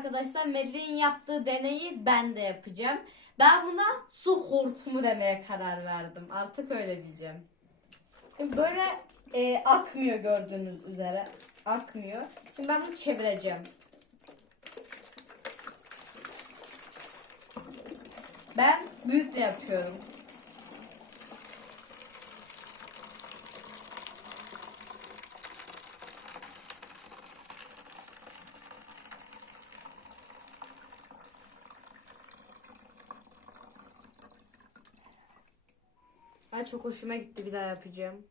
arkadaşlar Melih'in yaptığı deneyi ben de yapacağım. Ben buna su hortumu demeye karar verdim. Artık öyle diyeceğim. Böyle e, akmıyor gördüğünüz üzere. Akmıyor. Şimdi ben bunu çevireceğim. Ben büyükle yapıyorum. Ay çok hoşuma gitti bir daha yapacağım.